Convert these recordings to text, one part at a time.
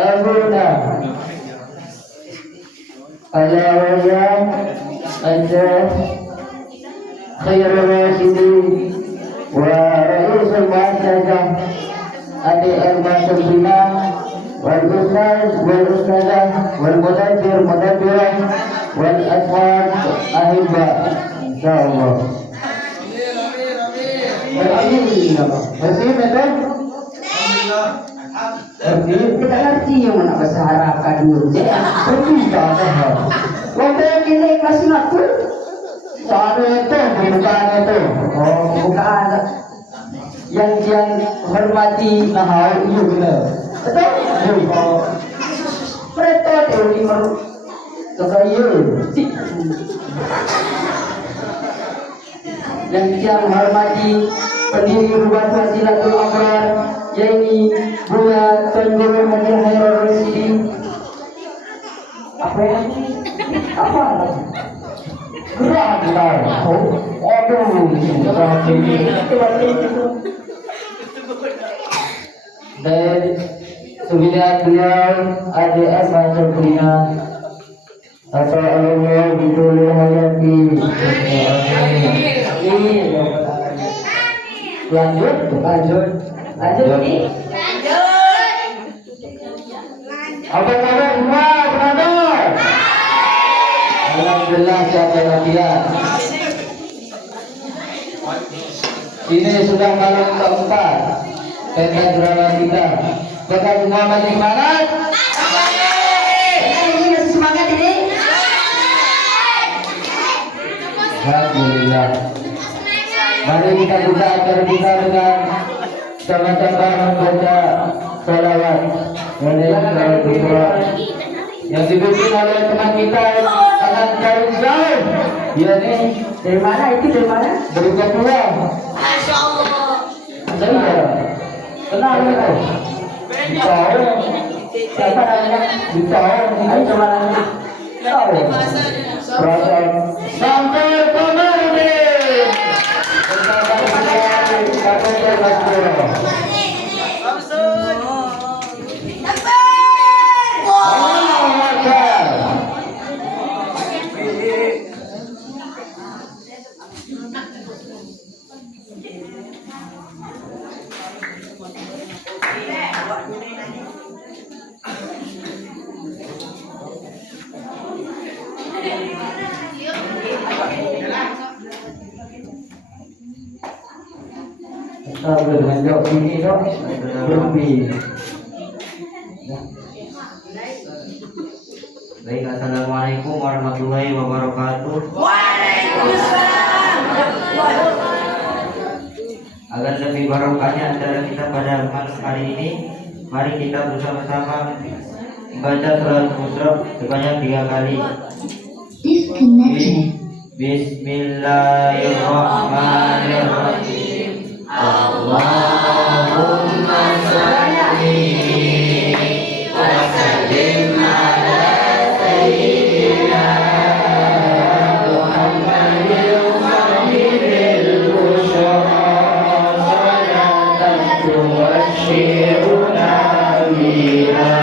Abuna Alawaya Anta Khairul Rasidin Wa Ra'isul Mu'assasah Adik Al-Masur Bina Wal Ustaz Wal Ustazah Wal Mudabbir Mudabbirah Wal Ashab Ahibba InsyaAllah. Alhamdulillah. Berarti betul? Berarti kita ngerti yang mana bahasa Arab kan dulu. Berarti tak. Waktu ini kelas satu. Soalnya itu bukan itu. Oh bukan. Yang hormati nahau itu benar. Betul? Mereka teori malu. Yang hormati pendiri Rubat Wasilatul Abrar yaitu Buya Tunjur Haji Khairul Rasidin. Apa ya? Apa? Gerak kita. Dan sebilang beliau ADS Masuk Bina atau Allah betul hayati. Lanjut nih. Apa kabar semua, brother? Alhamdulillah sehat walafiat. Ini sudah malam keempat tenda drama kita. Kita semua masih semangat? Ini masih semangat ini? Alhamdulillah. Mari kita buka acara kita dengan sama-sama membaca salawat yang dipimpin oleh teman kita sangat jauh jauh. Ya nih dari mana itu dari mana? Dari Papua. Masya Allah. Dari mana? Kenal itu? Tahu. Siapa namanya? Tahu. Ayo coba nanya. Tahu. Perasaan sampai kemari. Dengan jawab ini dong lebih. Baik, assalamualaikum warahmatullahi wabarakatuh. Waalaikumsalam. Agar lebih barokahnya acara kita pada malam hari ini, mari kita bersama-sama membaca surat Musyraf sebanyak 3 kali. Bismillahirrahmanirrahim. Allahumma salli wa sallim ala sayyidina Muhammadin sahibul busyara salatan tuwasyiruna biha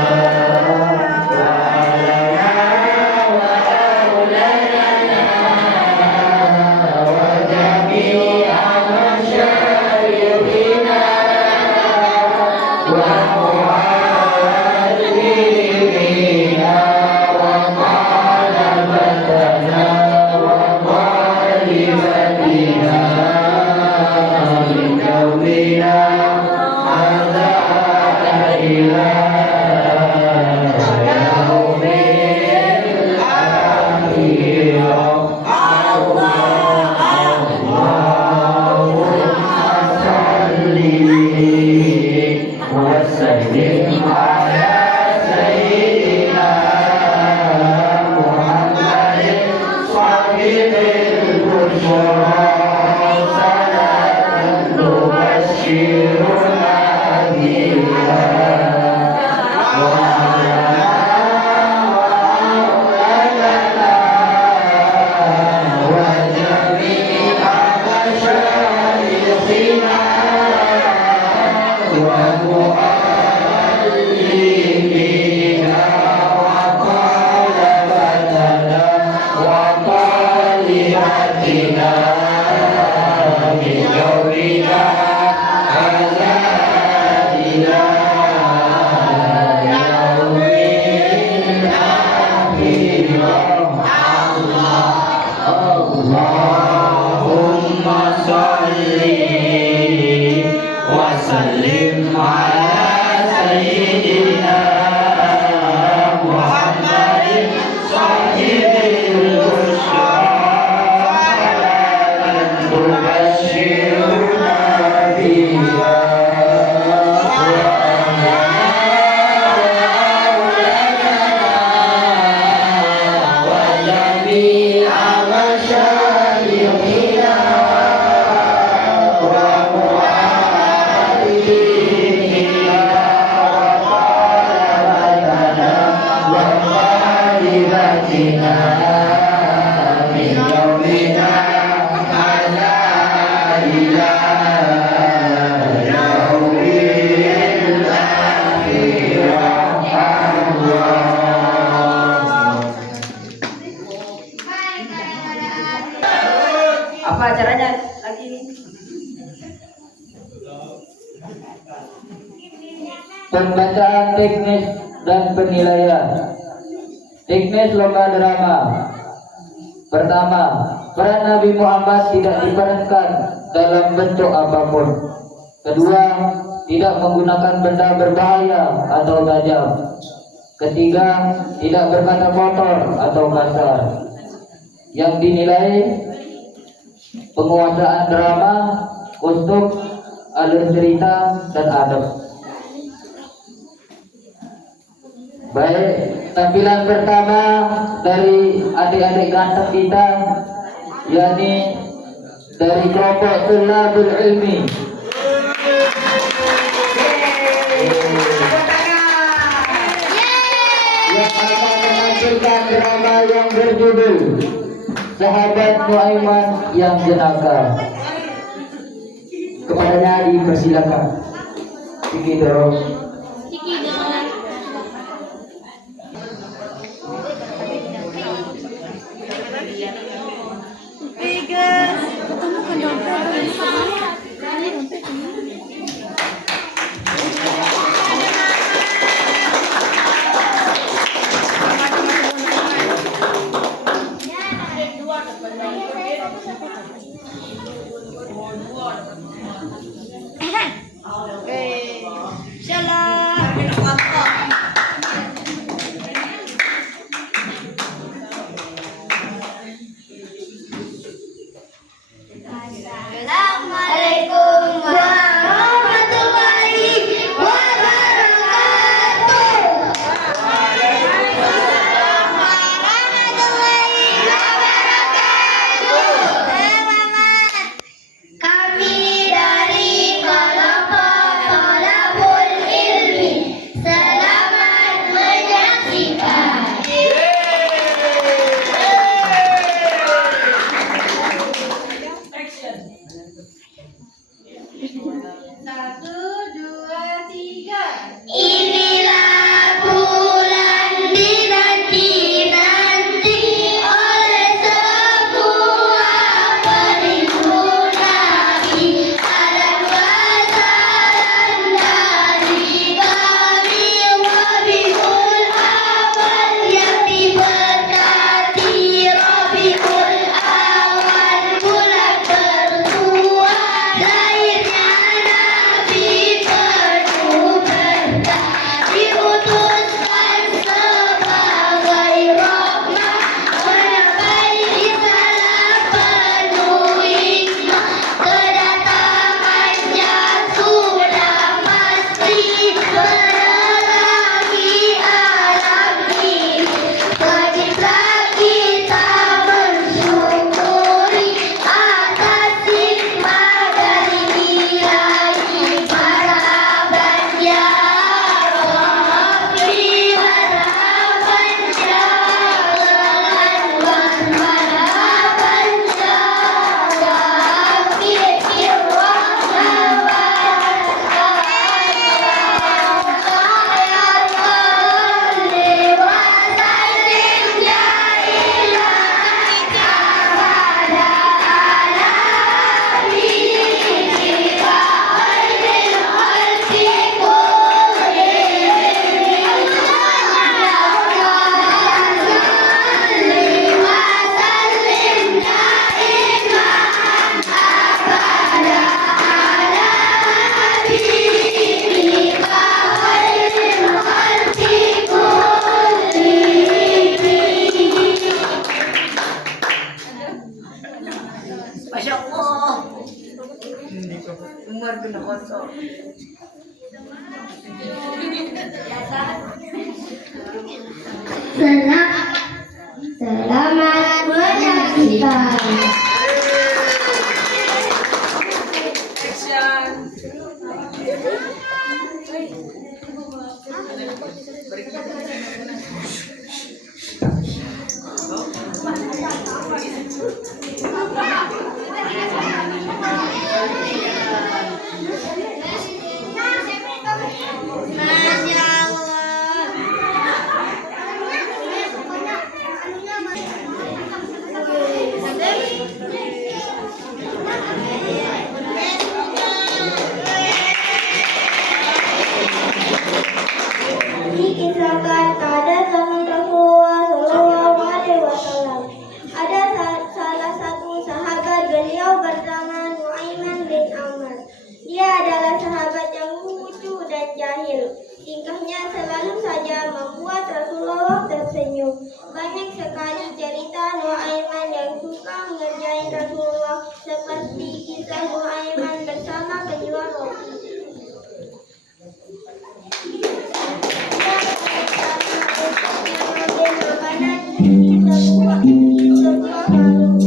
Apa acaranya lagi ini? Pembacaan teknis dan penilaian. Teknis lomba drama. Pertama, peran Nabi Muhammad tidak diperankan dalam bentuk apapun. Kedua, tidak menggunakan benda berbahaya atau tajam. Ketiga, tidak berkata kotor atau kasar. Yang dinilai penguasaan drama, kostum, alur cerita, dan adab. Baik, tampilan pertama dari adik-adik ganteng kita, yakni dari kelompok Tulabul Ilmi. Yang akan menampilkan drama yang berjudul Sahabat Nuaiman yang Jenaka. Kepadanya dipersilakan. Iki dorong. Assalamualaikum warahmatullahi wabarakatuh. Waalaikumsalam warahmatullahi wabarakatuh. Selamat. Kami dari kelompok Tholabul Ilmi. Selamat menyaksikan. Satu, dua, tiga. Inilah bulan dinanti-nanti oleh semua perindu Nabi. Salam wassalam dari kami, Rabiul Awal yang diberkati. Rabiul Awal bulan tertua, lahirnya Nabi penuh berkah, diutuskan sebagai rahmah, menyampaikan risalah penuh hikmah. Kedatangannya sudah pasti menerangi alam ini. Wajiblah kita mensyukuri atas hikmah dari Ilahi. Marhaban ya Rabbi, marhaban ya Rahman, marhaban ya Rabbi, irrahman wa Masya Allah. Umar kena kosong. Selamat menyaksikan. Tingkahnya selalu saja membuat Rasulullah tersenyum. Banyak sekali cerita Nuaiman yang suka mengerjai Rasulullah, seperti kisah Nuaiman bersama penjual roti. Makanan di sebuah warung.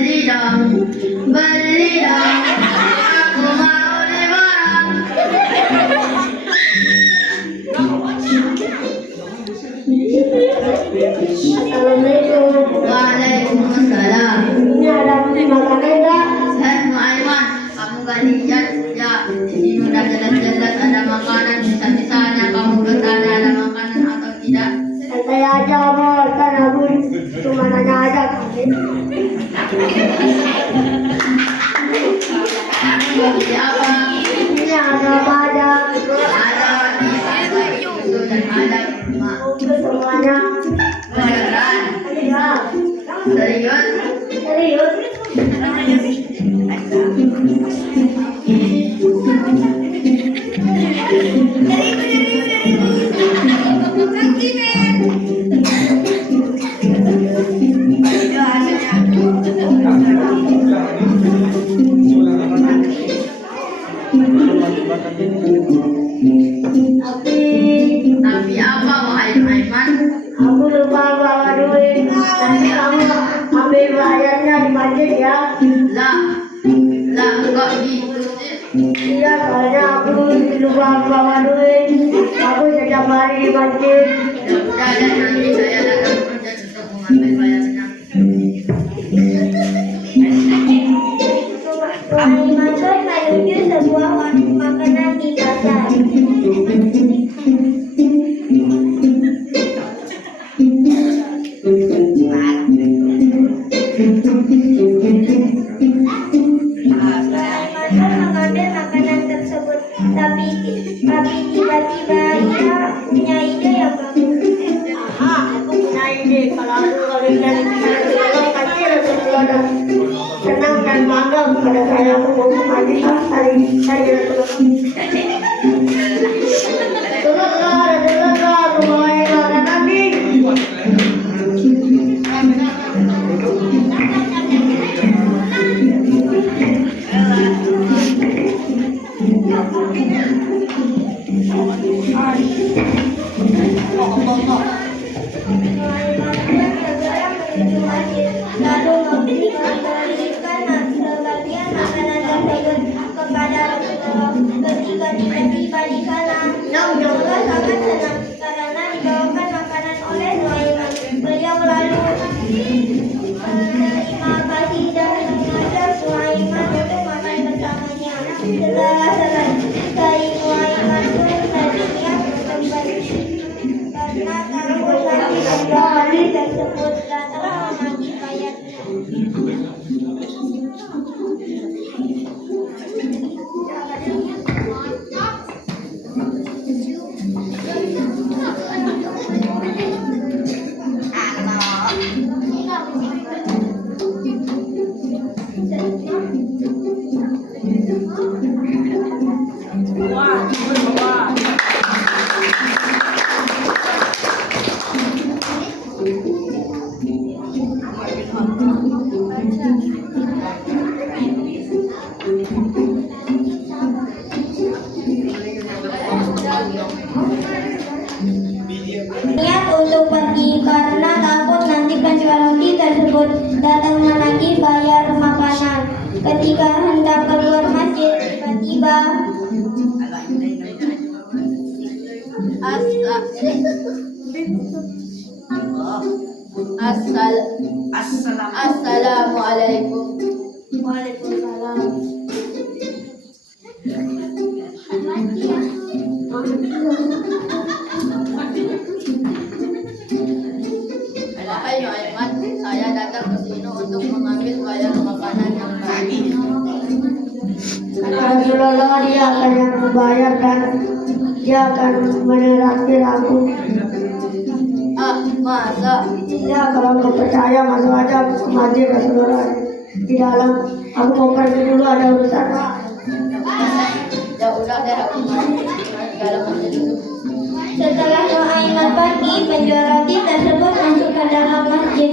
Beli dong, aku mau liburan. Assalamualaikum. Waalaikumsalam. Ini ada makanan enggak? Sehat Muaiman, kamu gak lihat ya? Di sini udah jelas-jelas ada makanan, bisa-bisanya kamu bertanya ada makanan atau tidak? Santai aja, Bos. Kan aku cuma nanya aja. Ini apa? Ini ada apa aja? Ada roti, ada susu, dan ada kurma. Untuk semuanya. Beneran? Iya. Serius? Serius. Tapi apa wahai Aiman? Aku lupa bawa duit. Nanti kamu ambil bayarnya di masjid ya. Lah enggak gitu sih. Iya, soalnya aku lupa bawa duit. Aku setiap hari di masjid. Ya udah, dan nanti saya datang kerja untuk mengambil bayarnya. Aiman menuju sebuah warung makanan di pasar. Mengambil makanan tersebut, tapi tiba-tiba ia punya ide yang bagus. Aku punya ide. Kalau pasti Rasulullah senang dan bangga kepada saya. Aku mau mandi hari Rasulullah, aku mau makan lagi. Lalu memberikan sebagian makanan tersebut kepada Rasulullah. Ketika tiba-tiba di sana, Rasulullah sangat senang karena dibawakan makanan oleh Nuaiman. Beliau lalu terima kasih dan mengajak Nuaiman untuk makan bersamanya. Setelah selesai, Nuaiman pun berniat untuk pergi karena takut nanti pegawai tersebut datang menagih bayarnya. Niat untuk pergi karena takut nanti penjual roti tersebut datang menagih bayar makanan. Ketika hendak keluar masjid, tiba-tiba Assalamualaikum. Waalaikumsalam. Ayo Aiman, saya datang ke sini untuk mengambil bayar makanan yang tadi. Rasulullah, dia akan yang membayar dan dia akan menraktir aku. Ah, masa? Ya, kalau kau percaya masuk aja ke masjid Rasulullah di dalam. Aku mau pergi dulu, ada urusan. Ya udah deh, aku mau dalam masjid dulu. Setelah Nuaiman pergi, penjual roti tersebut masuk ke dalam masjid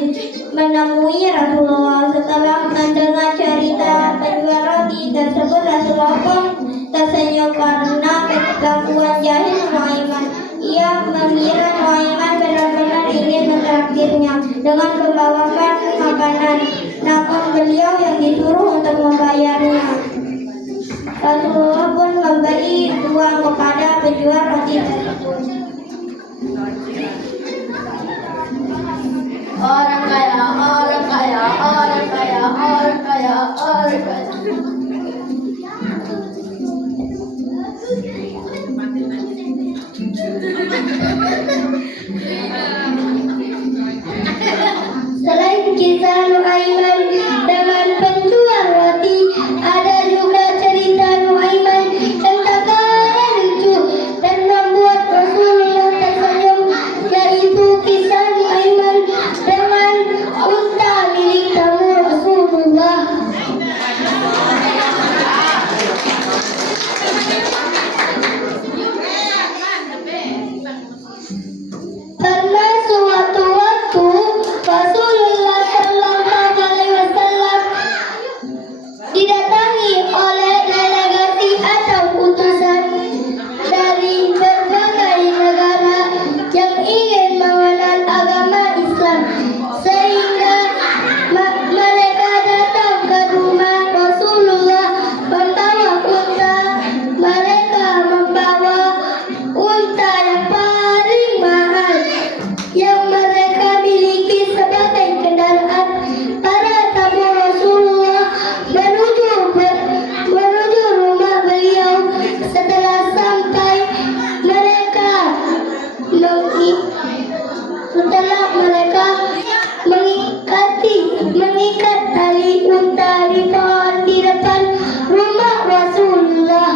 menemui Rasulullah. Setelah mendengar cerita penjual roti tersebut, Rasulullah pun tersenyum karena kelakuan jahil Nuaiman. Ia mengira Nuaiman benar-benar ingin mentraktirnya dengan membawakan makanan, namun beliau yang disuruh untuk membayarnya. Rasulullah pun memberi uang kepada penjual roti tersebut. Orang kaya, orang kaya, orang kaya, orang kaya, orang kaya. Selain kisah Nuaiman dengan penjual roti, ada juga cerita Nuaiman yang tak kalah lucu dan membuat Rasulullah tersenyum, yaitu kisah Nuaiman dengan unta milik tamu Rasulullah. Pernah suatu waktu Rasulullah Shallallahu Alaihi Wasallam didatangi oleh delegasi atau utusan dari berbagai negara yang ingin mengenal agama Islam, sehingga mereka datang ke rumah Rasulullah membawa unta. Mereka membawa unta yang paling mahal yang mereka miliki sebagai kendaraan. Para tamu Rasulullah menuju rumah beliau. Setelah sampai, mereka mengikat tali unta di pohon di depan rumah Rasulullah.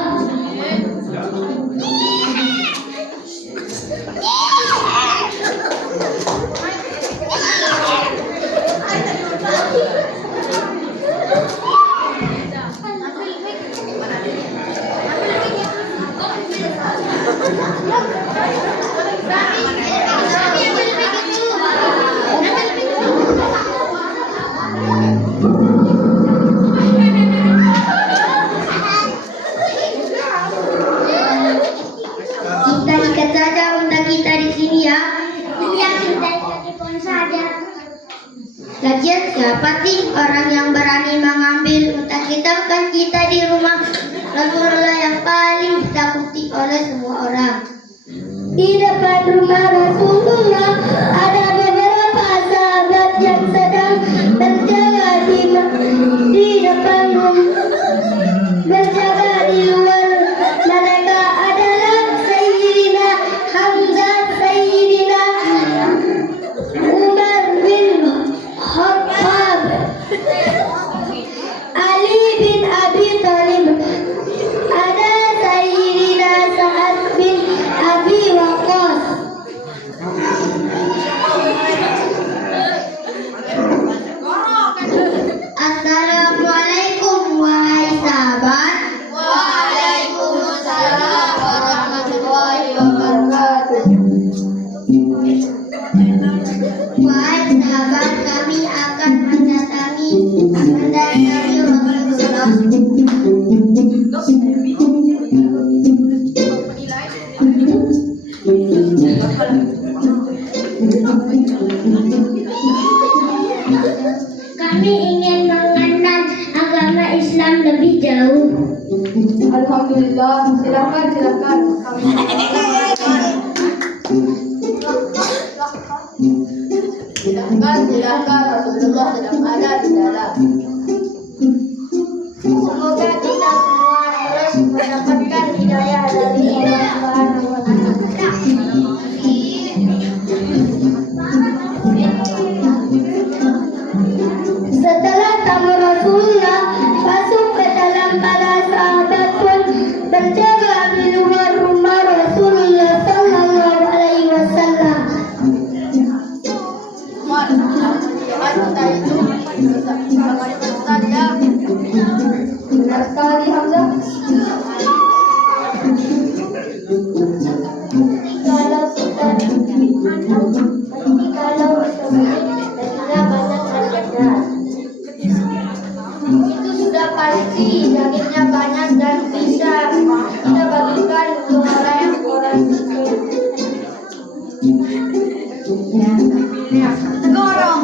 Kita ikat saja unta kita di sini ya. Iya, kita ikat di pohon saja. Lagian siapa sih orang yang berani mengambil unta kita? Kan kita di rumah Rasulullah yang paling ditakuti oleh semua orang. Di depan rumah Rasulullah ada beberapa sahabat yang sedang berjaga di depan rumah, berjaga di luar. Mereka adalah Sayyidina Hamzah, Sayyidina Umar bin Khattab, Ali bin Abi Thalib, ada Sayyidina Sa'ad bin Abi Waqqas. Assalamualaikum wahai sahabat. Waalaikumsalam warahmatullahi wabarakatuh. Wahai sahabat, kami akan mendatangi Rasulullah. Kami ingin mengenal agama Islam lebih Alhamdulillah. Silakan. Silakan. Rasulullah sedang ada di dalam. Semoga kita semua terus mendapatkan hidayah dari Allah Subhanahu wa Ta'ala. Setelah tamu Rasulullah masuk ke dalam, para sahabat pun berjaga di luar rumah Rasulullah Sallallahu Alaihi Wasallam. Benar sekali Hamzah. Kalau kita banyak harganya, itu sudah pasti dagingnya banyak dan bisa kita bagikan untuk orang yang kurang miskin. Gorong.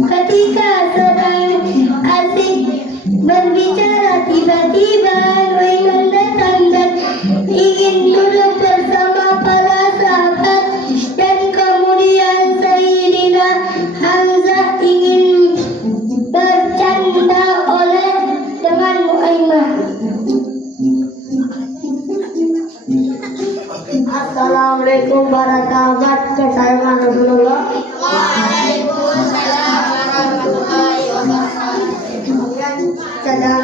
Ketika sedang asik berbicara, tiba-tiba Nuaiman datang dan ingin duduk bersama para sahabat, dan kemudian Sayyidina Hamzah ingin bercanda oleh dengan Nuaiman. Assalamualaikum para sahabat kesayangan Rasulullah. Waalaikumsalam warahmatullahi wabarakatuh. Kalian sedang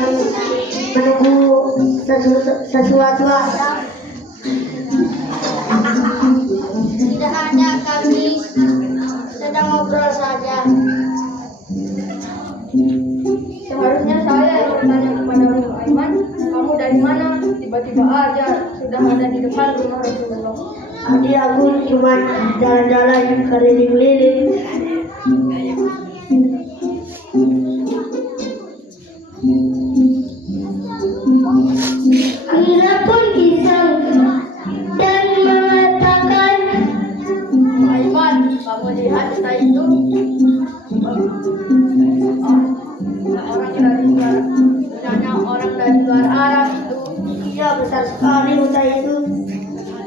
menunggu sesuatu? Tidak ada, kami sedang ngobrol saja. Seharusnya saya yang bertanya kepada Bu Aiman, kamu dari mana? Tiba-tiba aja sudah ada di depan rumah Rasulullah. Tadi aku cuma jalan-jalan keliling-keliling. Hamzah pun iseng dan mengatakan, Bu Aiman, kamu lihat kita itu orang dari luar Arab itu. iya besar sekali hutan itu.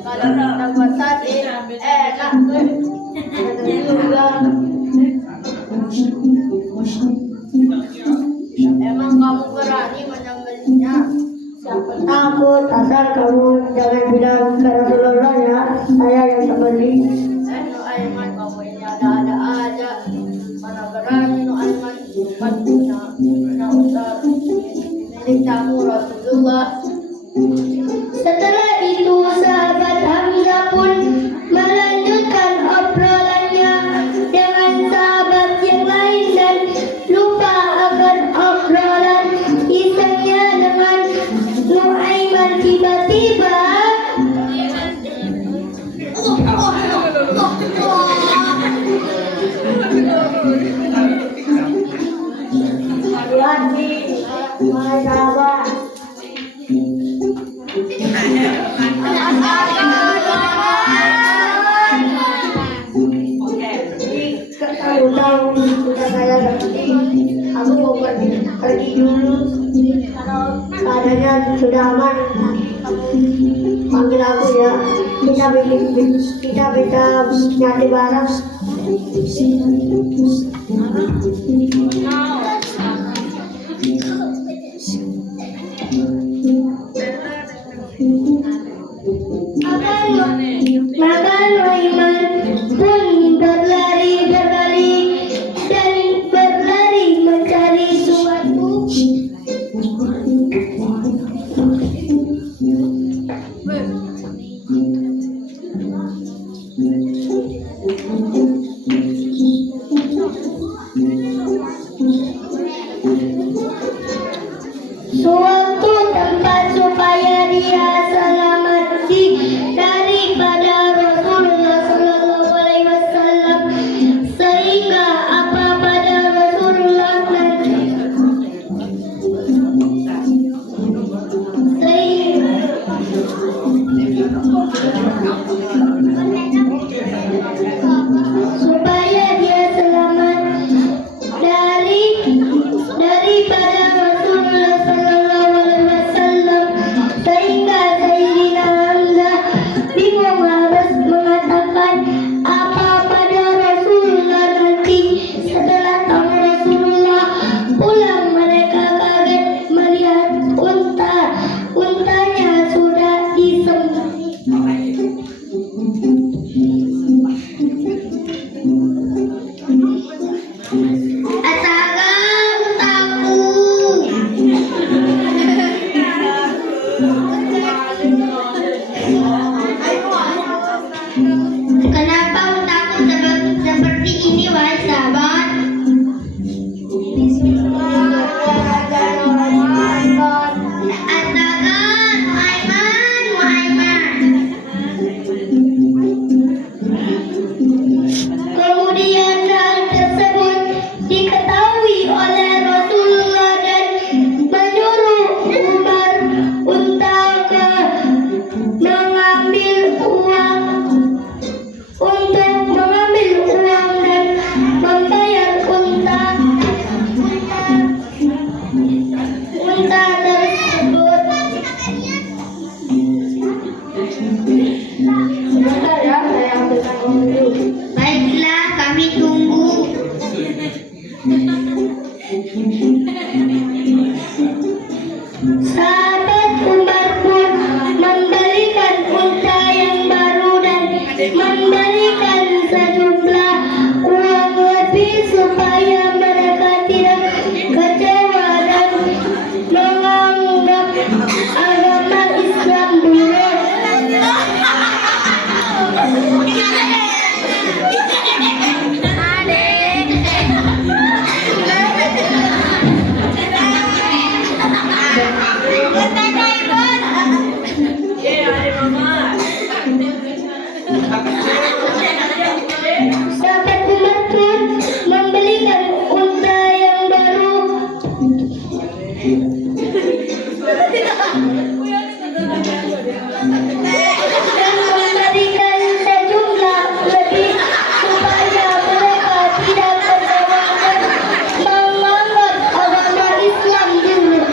Kalau kita buat sate enak Juga emang kamu berani menyembelihnya? siapa takut, asal kamu jangan bilang ke Rasulullah ya, saya yang sembelih. Nu Aiman, kamu ini ada-ada aja. Mana berani Nu Aiman bukan punya utar milik kamu Rasulullah. Setelah itu sahabat Hamzah pun melanjutkan obrolannya dengan sahabat yang lain dan lupa akan obrolan isengnya dengan Nuaiman. Tiba-tiba hati-hati wahai sahabat. Aku tahu sudah saya ngerti. Aku mau pergi dulu. Kalau keadaannya sudah aman, panggil aku ya. Kita bisa nyari barang. Maka Nuaiman pun berlari dan berlari mencari sesuatu. Suatu tempat supaya dia selamat daripada Rasulullah Sallallahu Alaihi Wasallam, sehingga apa pada Rasulullah Sebentar ya, saya ambilkan uang dulu. Baiklah, kami tunggu. Sahabat Umar pun membelikan unta yang baru dan memberikan sejumlah uang lebih supaya mereka tidak kecewa dan menganggap agama Islam buruk. Sahabat Umar pun membelikan unta yang baru dan memberikan sejumlah lebih supaya mereka tidak kecewa dan menganggap agama Islam buruk.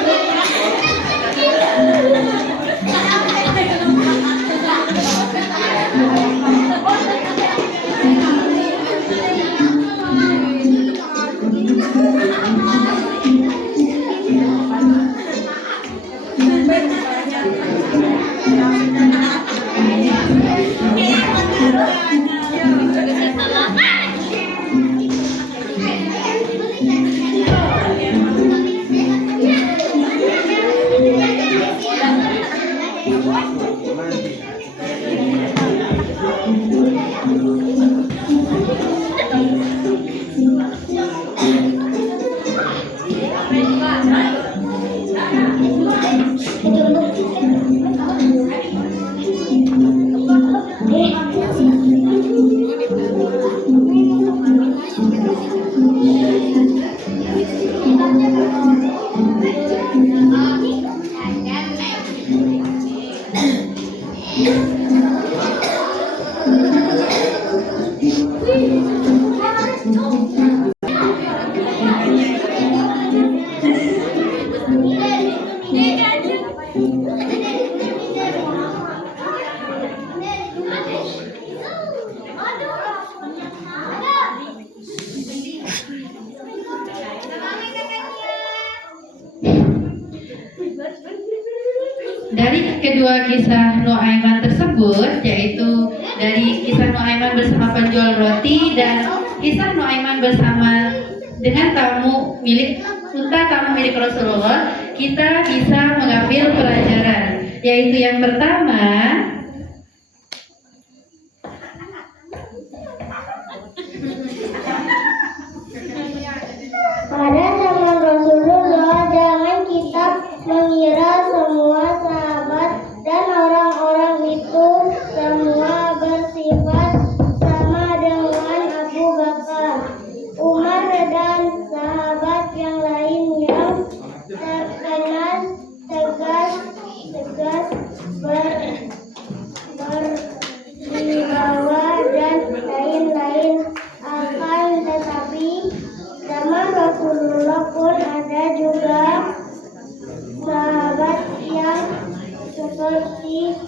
Dari kedua kisah Nuaiman tersebut, yaitu dari kisah Nuaiman bersama penjual roti dan kisah Nuaiman bersama dengan tamu milik Rasulullah, kita bisa mengambil pelajaran, yaitu yang pertama, Pada zaman Rasulullah, jangan kita mengira semua sahabat dan orang-orang itu semua bersifat sama dengan Abu Bakar, Umar dan sahabat yang lain yang terkenal tegas berwibawa dan lain-lain. Akan tetapi zaman Rasulullah pun ada juga sahabat yang seperti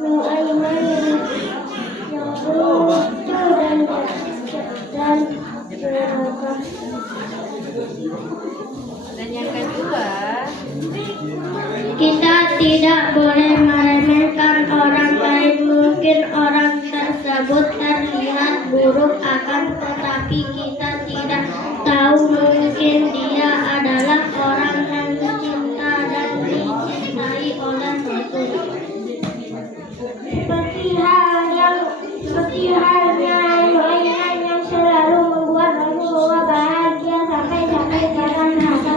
Nuaiman yang lucu dan yang kedua, kita tidak boleh meremehkan orang lain. Mungkin orang tersebut terlihat buruk, akan tetapi kita tidak tahu, mungkin dia adalah orang yang dicinta dan dicintai oleh Rasul. Seperti halnya Nuaiman yang selalu membuat Rasulullah bahagia sampai kadang rasa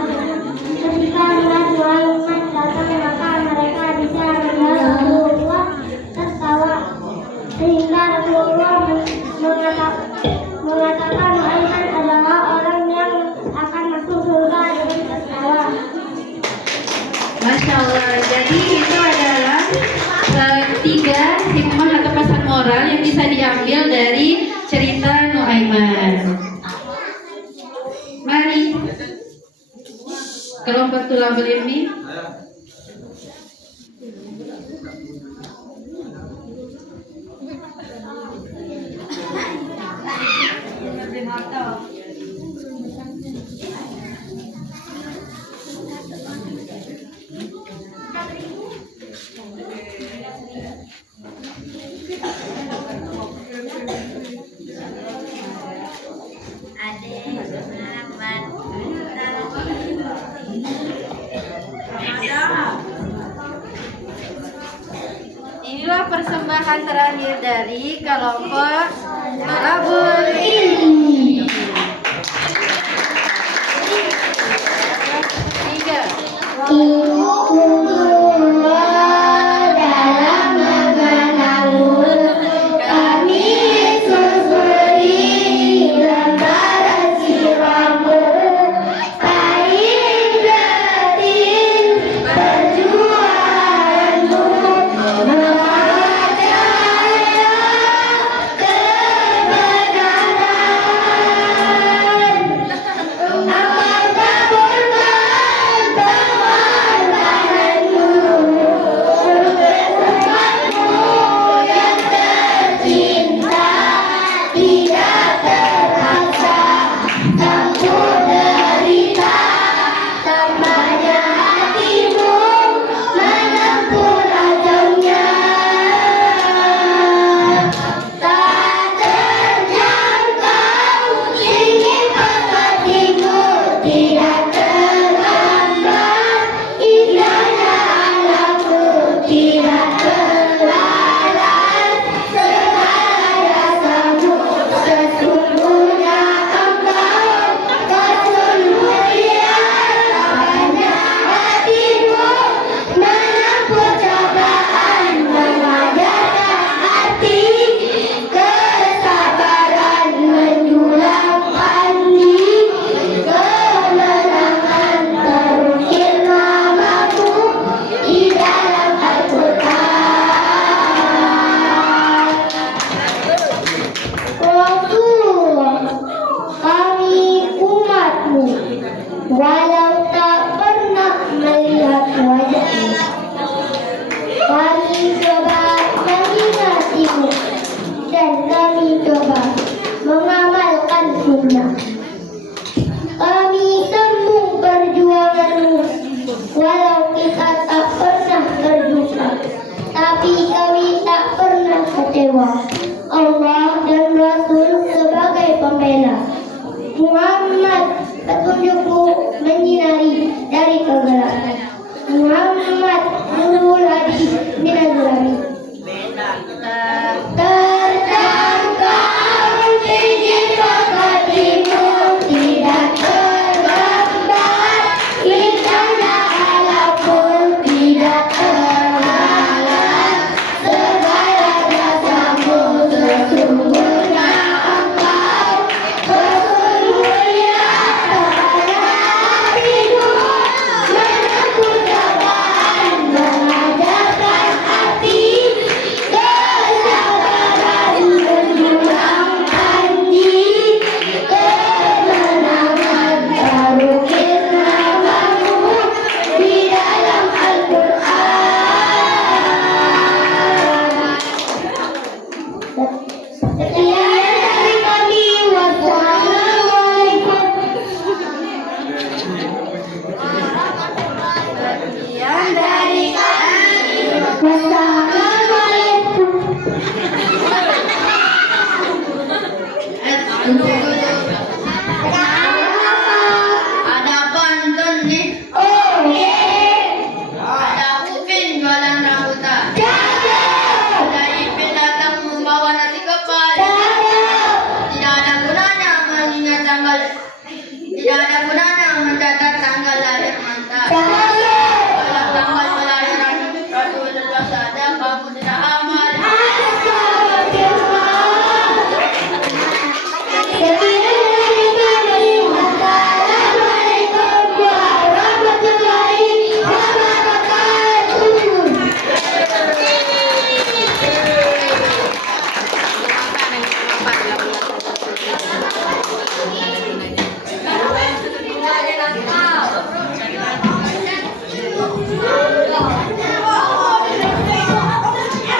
ketika melihat Nuaiman datang, maka mereka bisa melihat Rasulullah tertawa, sehingga Rasulullah mengatakan Nuaiman adalah orang yang akan masuk surga dengan tertawa. Masya Allah. Jadi itu adalah tiga hikmah atau pesan moral yang bisa diambil dari cerita Nuaiman. Mari kelompok tulabul ilmi. Inilah persembahan terakhir dari kelompok Labur Ilmi. 3. dalam mengenalmu, kami susuri lembaran siramu, pahit getir perjuanganmu, membawa cahaya kebenaran. Akan kabulkan pengorbananmu, umatmu yang tercinta, tidak terpaksa campur derita, tambahnya hatimu menempuh rajanya. Tak terjangkau tinggi pengabdimu, tidak terlambat indahnya alammu, tidak kelalat segala rasamu. Sesungguhnya engkau Rasul mulia, hanya hatimu menempuh cobaan, mengajarkan hati kesabaran, menjulang pandi kemenangan, terukir namamu di dalam Al-Quran. Rasulullah, kami umatmu, walau tak pernah melihat wajahmu, kami coba mengingatimu, dan kami coba mengamalkan sunnah.